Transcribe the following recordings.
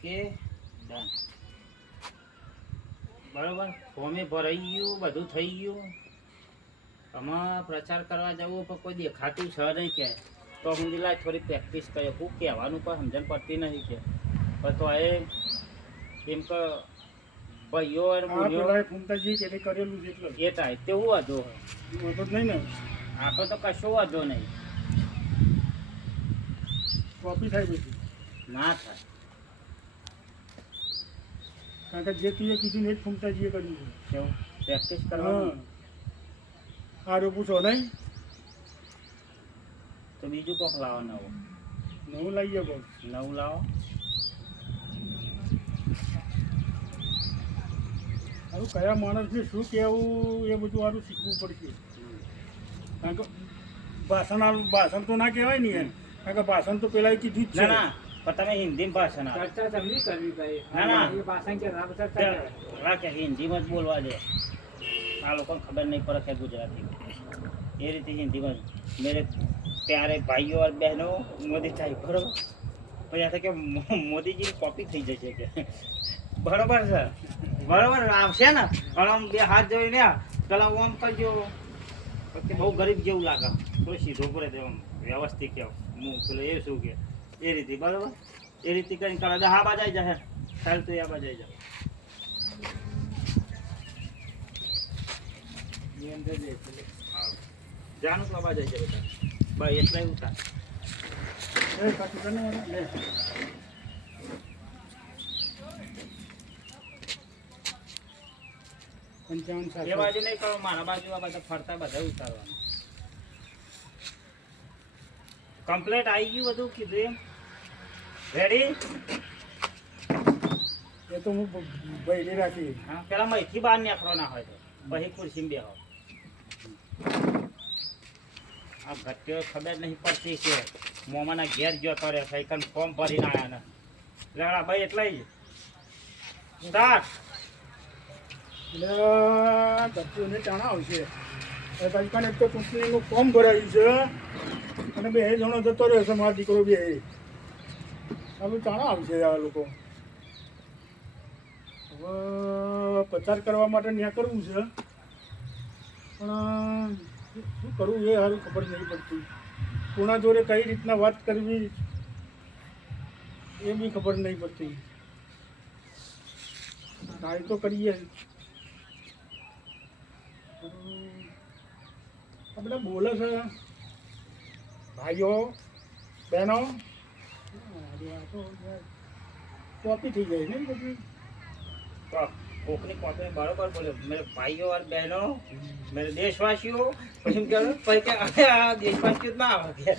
Okay done. બરોબર, ફોર્મે ભરાઈ ગયું, બધું થઈ ગયું. આમાં પ્રચાર કરવા જવું પણ કોઈ દેખાતું છે નહીં કે તો હું લાય થોડી પ્રેક્ટિસ કર્યો. હું કહેવાનું પણ સમજણ પડતી નથી કે પણ તો એ એમ કે ભાઈઓ અને બોલ્યો ફૂમતાજી કે કરેલું છે એટલે એ થાય તેવું વાંધો વાંધો જ નહીં ને. આપણે તો કશો વાંધો નહીં, કોપી થાય બધી. ના થાય. કારણ કે જે તું કીધું ને એ જ ફૂમતાજીએ કર્યું છે. કેવું પ્રેક્ટિસ હા કરવાનું. સારું પૂછો નહીં તો બીજું કોક લાવો નવું. નવું લાવીએ બસ. નવું લાવો. સારું કયા માણસને શું કહેવું એ બધું સારું શીખવું પડશે. કારણ કે ભાષણ તો ના કહેવાય ને એમ. કારણ કે ભાષણ તો પેલા કીધું જ ના છે. ના પણ તમે હિન્દીમાં ભાષણ આપો. ચર્ચા સમજી કરવી ભાઈ. ના, ના. એ ભાષણ કે રામ ચર્ચા કરે. રાખે હિન્દીમાં જ બોલવા દે. આ લોકોને ખબર નહીં પડે કે ગુજરાતી એ રીતે હિન્દીમાં મેરે પ્યારે ભાઈઓ और બહેનો મોદી થાય બરોબર. પછી આ કે મોદીજીની કોપી થઈ જશે કે બરોબર છે. બરોબર આવશે ને અને આમ બે હાથ જોઈને પેલા ઓમ કરજો પછી બહુ ગરીબ જેવું લાગે. થોડું સીધો પડે તો આમ વ્યવસ્થિત કહો હું પેલો એ શું કે એ રીતે બરોબર એ રીતે કરીને કરે હા બાજાઈ જાય ચાલ તો આ બાજાઈ જાય. ની અંદર જ એટલે જાનું તો અવાજ આવી જાય બેટા. ભાઈ એટલા એવું થાય. એ કાચું તને વાળા? લે. પંચાવન એ સાતસો. બાજુ નહીં કરો, મારા બાજુ આ બધા ફરતા બધા ઉતારવાનું. કમ્પ્લેટ આવી ગયું બધું કીધું એમ રેડી. એ તો હું બૈરી રાખી. હા પેલા મહીથી બહાર નીકળો ના હોય તો પછી ખુરશીમાં બેહો. આ ઘટ્યો ખબર નહીં પડતી કે મોમાના ઘેર જતો રહે સાયકલ ફોર્મ ભરીને આવ્યા ને લેવડા ભાઈ એટલે જ સ્ટાર્ટ. એટલે ધરતીઓને ટાણા આવશે. તાજકાને એક તો ચૂંટણીનું ફોર્મ ભરાયું છે અને બે જણો જતો રહ્યો છે મારો દીકરો બે. સારું ટાણા આવશે આ લોકો. હવે પ્રચાર કરવા માટે ત્યાં કરવું છે પણ શું કરવું એ સારું ખબર નહીં પડતી. કોના જોડે કઈ રીતના વાત કરવી એ બી ખબર નહીં પડતી. ટ્રાય તો કરીએ. આ બધા બોલે છે ભાઈઓ બહેનો કોપી થઈ જાય ને બધી. કોકની કોપી બરોબર બોલ્યો. મેરે ભાઈઓ और બહેનો મેરે દેશવાસીઓ પછી કે પછી કે આ દેશવાસીઓ ના આવે કે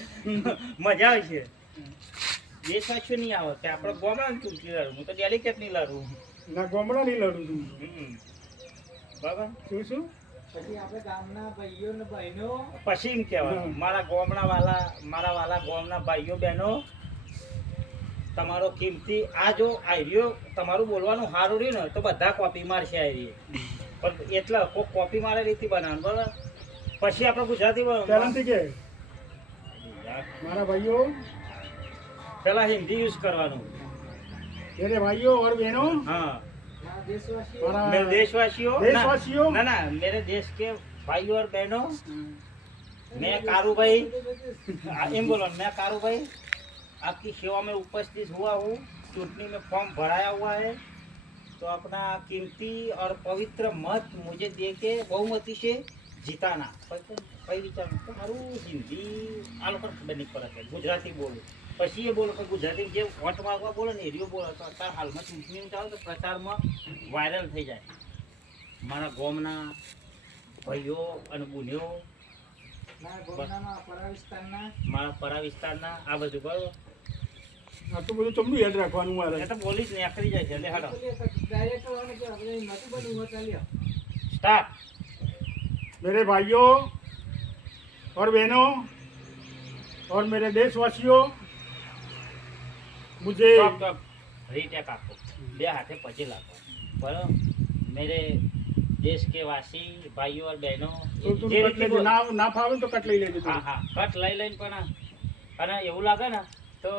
મજા આવે છે. દેશવાસીઓ નહીં આવે કે આપણે ગોમડા ચૂંટણી લડું. હું તો ડેલિકેટ નહીં લડું. ના ગામડા નહીં લડું છું. બરાબર. શું શું પછી આપણે ગામના ભાઈઓ ને બહેનો પછી એમ કહેવાય મારા વાલા ગામના ભાઈઓ બહેનો તમારો કિંમતી આ જો આઈડિયો તમારું બોલવાનું સારું રહ્યું ને તો બધા કોપી મારશે આઈડિયો. પણ એટલે કોઈ કોપી મારે રીતે બનાવવાનું બરાબર. પછી આપણે ગુજરાતી પહેલાંથી કે મારા ભાઈઓ પેલા હિન્દી યુઝ કરવાનું. मेरे भाइयों और बहनों हाँ દેશવાસીઓ મારા मेरे देशवासियों देशवासियों ना ना मेरे देश के भाइयों और बहनों मैं कारू भाई एम बोलो मैं कारू भाई आपकी सेवा में उपस्थित हुआ हूँ. चुटनी में फॉर्म भराया हुआ है तो अपना कीमती और पवित्र मत मुझे दे के बहुमती से જીતાના. કઈ વિચાર મારું હિન્દી આ લોકો ખબર નહીં પડે છે. ગુજરાતી બોલું પછી એ બોલો કે ગુજરાતી જે વોટ માગવા બોલે ને એરિયો બોલો તો અત્યારે હાલમાં ચૂંટણી ચાલે તો પ્રચારમાં વાયરલ થઈ જાય. મારા ગામના ભાઈઓ અને બુનીઓ મારા ગામના પરા વિસ્તારના મારા પરા વિસ્તારના આ બધું બરોબર. આ તો બધું તમને યાદ રાખવાનું મારે. એ તો બોલી જ નીકળી જાય છે. એટલે હાડો ડાયરેક્ટ આવવાનું કે આપણે નતું બનવું હોય ચાલ્યો. સ્ટાર્ટ. मेरे भाइयों और बहनों और मेरे देशवासियों मुझे રીટેક આપો બે હાથે પછી લાગો બરાબર. મેરે દેશ કે વાસી ભાઈઓ और બહેનો તો તું જે કટ રીતે લેજે. ના ફાવે તો કટ લઈ લેજે તું. હા હા કટ લઈ લઈને પણ અને એવું લાગે ને તો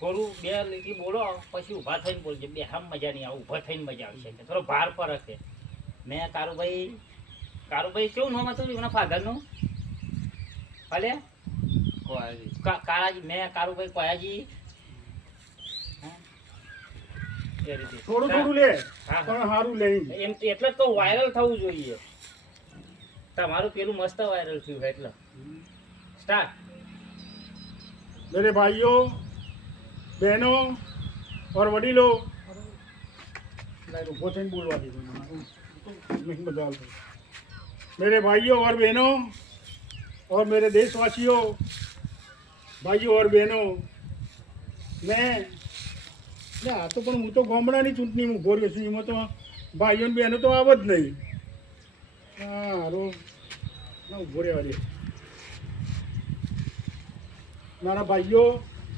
થોડું બે લીટી બોલો પછી ઊભા થઈને બોલજો. બે હમ મજા નહીં આવે, ઊભા થઈને મજા આવશે. થોડો ભાર પર હશે. મેં કારુભાઈ કેવું નામ હતું એમના ફાધરનું? ભલે કાળાજી, મેં કારુભાઈ કોયાજી. હા? એ રીતે. થોડું થોડું લે હા, પણ હા. સારું લે એમ એટલે જ તો વાયરલ થવું જોઈએ. તમારું પેલું મસ્ત વાયરલ થયું છે એટલે સ્ટાર્ટ. मेरे भाइयों बहनों और वडीलों उभो थईने बोलवा दीधो नहीं बदल। मेरे भाइयों और बहनों और मेरे देशवासियों, भाइयों और बहनों, मैं आ तो पण हूँ तो गामडानी चूंटणी में उभो रह्यो छुं, एमां तो भाइयों ने बहनों तो आव ज नहीं। हारो ना उभो रहेवा दे। મારા ભાઈઓ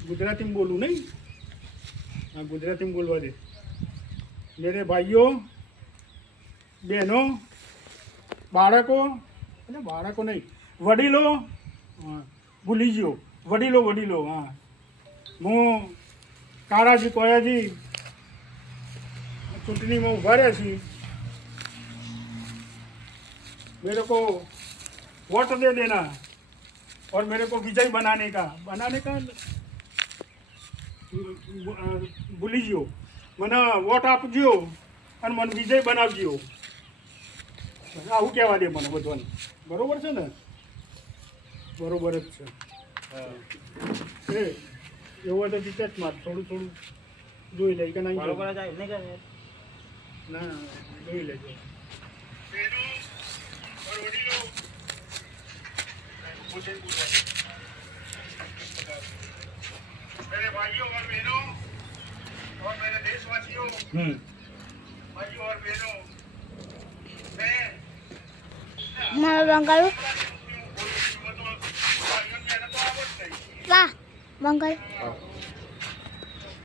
ગુજરાતીમાં બોલું નહીં, હા ગુજરાતીમાં બોલવા દે. મેરે ભાઈઓ બહેનો બાળકો અને બાળકો નહીં વડીલો, હા ભૂલી ગયો, વડીલો હા. હું કાળાજી કોયાજી ચૂંટણીમાં ઊભા રહ્યા છીએ. मेरे को वोट दे देना और मेरे को विजय बनाने का भूली गयो, મને વોટ આપજો અને મને વિજય બનાવજો. આવું કહેવા દે મને બધાને. બરોબર છે ને? બરોબર જ છે. એ એવું તો જીતે જ માર. થોડું જોઈ લે કે નહીં. બરોબર જ આવ્યું નહીં કે? ના જોઈ લેજો. मेरे भाइयों और बहनों और मेरे देशवासियों, भाइयों और बहनों, मैं मंगल वाह मंगल